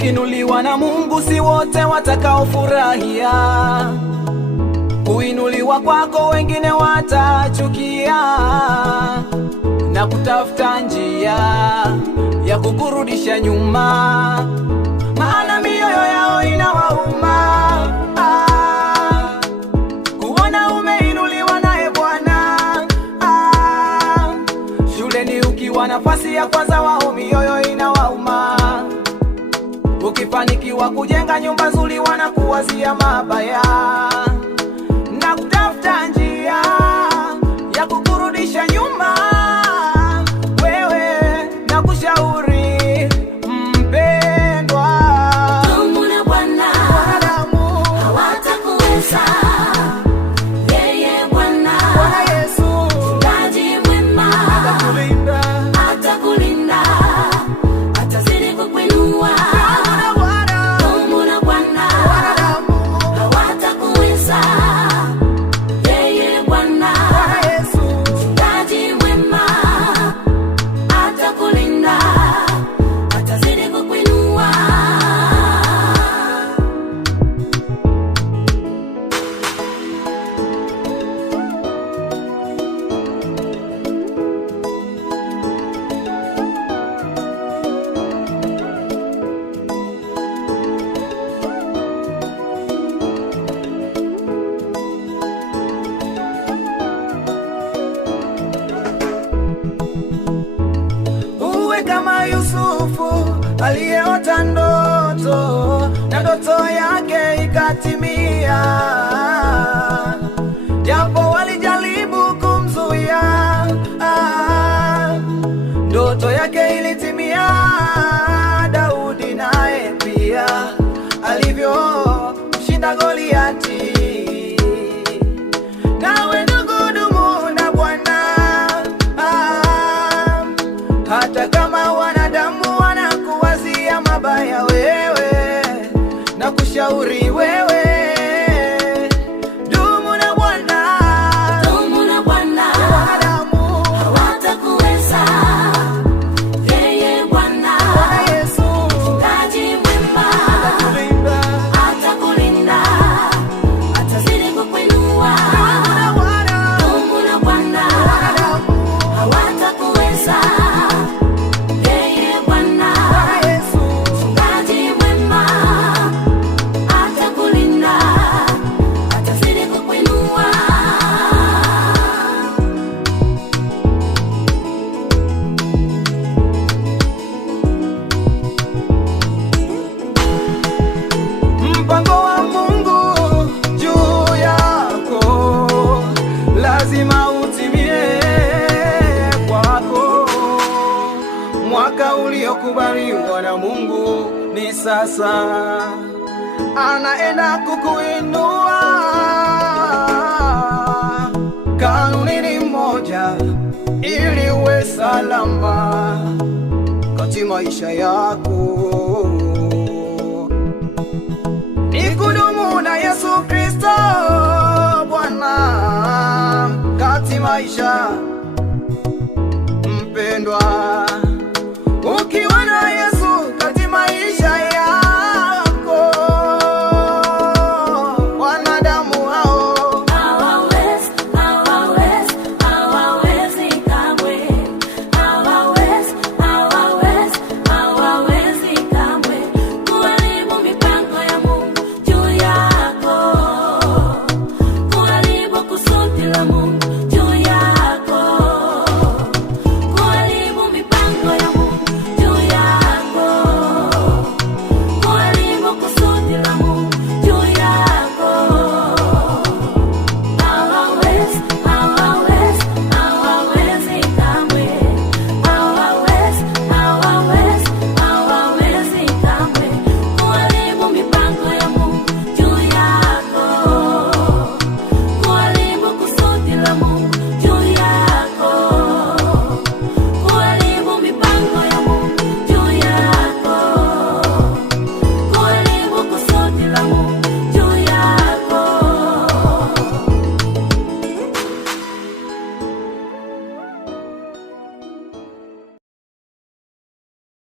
Ukiinuliwa na Mungu, si wote watakaofurahia. Kuinuliwa kwako wengine watachukia na kutafuta njia ya kukurudisha nyuma, maana mioyo yao inawauma kuona umeinuliwa naye Bwana. Shuleni ukiwa nafasi ya kwanza, wao mioyo inawauma. Ukifanikiwa kujenga nyumba nzuri, wanakuwazia mabaya na kutafuta njia ya kukurudisha nyuma. Wewe na kushauri mpendwa, dumu na Bwana, wanadamu hawatakuweza. Yeye Bwana, Bwana Yesu mchungaji mwema, atakulinda, atakulinda, atazidi kukuinua. Dumu na Bwana, wanadamu hawatakuweza. Yeye Bwana, Bwana Yesu mchungaji mwema, atakulinda, atazidi kukuinua. uwe kama Yusufu aliyeota ndoto na ndoto yake ikatimia, japo walijaribu kumzuia, ndoto yake ilitimia. Daudi naye pia alivyomshinda Goliati. Nawe ndugu, dumu na Bwana, hata kama wanadamu wanakuwazia mabaya, wewe na kushauri wewe, dumu na Bwana. Dumu na Bwana, Wanadamu hawatakuweza. Yeye Bwana, Bwana Yesu mchungaji mwema, atakulinda, atakulinda, atazidi kukuinua. Dumu na Bwana, hawatakuweza. Yeye Bwana, Bwana Yesu mchungaji mwema, atakulinda, atazidi kukuinua. mpango wa Mungu juu yako lazima utimie kwako. Mwaka uliokubaliwa na Mungu ni sasa, anaenda kukuinua. Kanuni ni moja ili uwe salama katika maisha yako, ni kudumu na Yesu Kristo Bwana katika maisha, mpendwa.